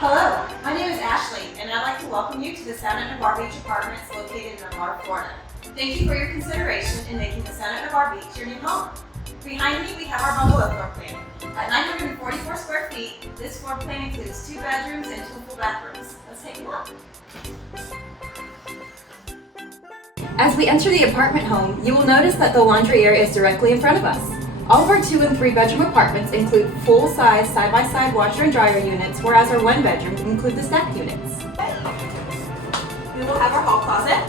Hello, my name is Ashley, and I'd like to welcome you to the Sound at Navarre Beach Apartments located in Navarre, Florida. Thank you for your consideration in making the Sound at Navarre Beach your new home. Behind me, we have our bungalow floor plan. At 944 square feet, this floor plan includes 2 bedrooms and 2 full bathrooms. Let's take a look. As we enter the apartment home, you will notice that the laundry area is directly in front of us. All of our 2 and 3 bedroom apartments include full-size side-by-side washer and dryer units, whereas our 1 bedroom include the stacked units. We will have our hall closet.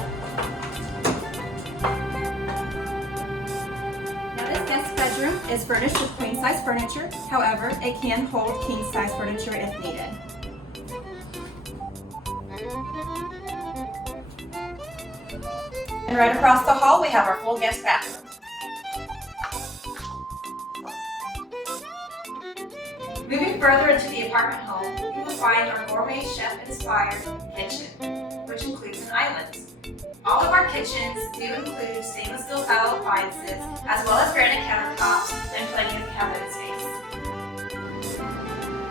Now this guest bedroom is furnished with queen-size furniture. However, it can hold king-size furniture if needed. And right across the hall, we have our full guest bathroom. Moving further into the apartment home, you will find our gourmet chef-inspired kitchen, which includes an island. All of our kitchens do include stainless steel tile appliances, as well as granite countertops and plenty of cabinet space.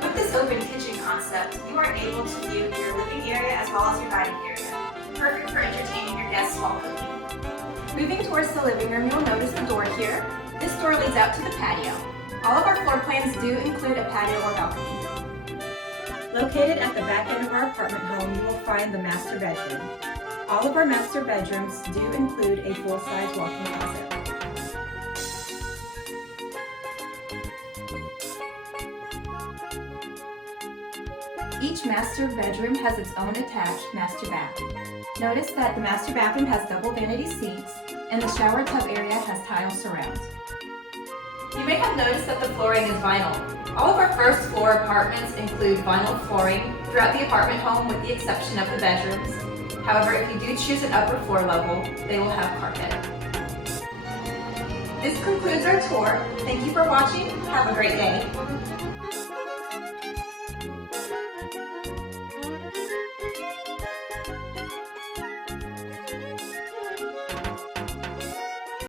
With this open kitchen concept, you are able to view your living area as well as your dining area, perfect for entertaining your guests while cooking. Moving towards the living room, you'll notice the door here. This door leads out to the patio. All of our floor plans do include a patio or balcony. Located at the back end of our apartment home, you will find the master bedroom. All of our master bedrooms do include a full-size walk-in closet. Each master bedroom has its own attached master bath. Notice that the master bathroom has double vanity seats, and the shower tub area has tile surrounds. You may have noticed that the flooring is vinyl. All of our first floor apartments include vinyl flooring throughout the apartment home with the exception of the bedrooms. However, if you do choose an upper floor level, they will have carpet. This concludes our tour. Thank you for watching. Have a great day.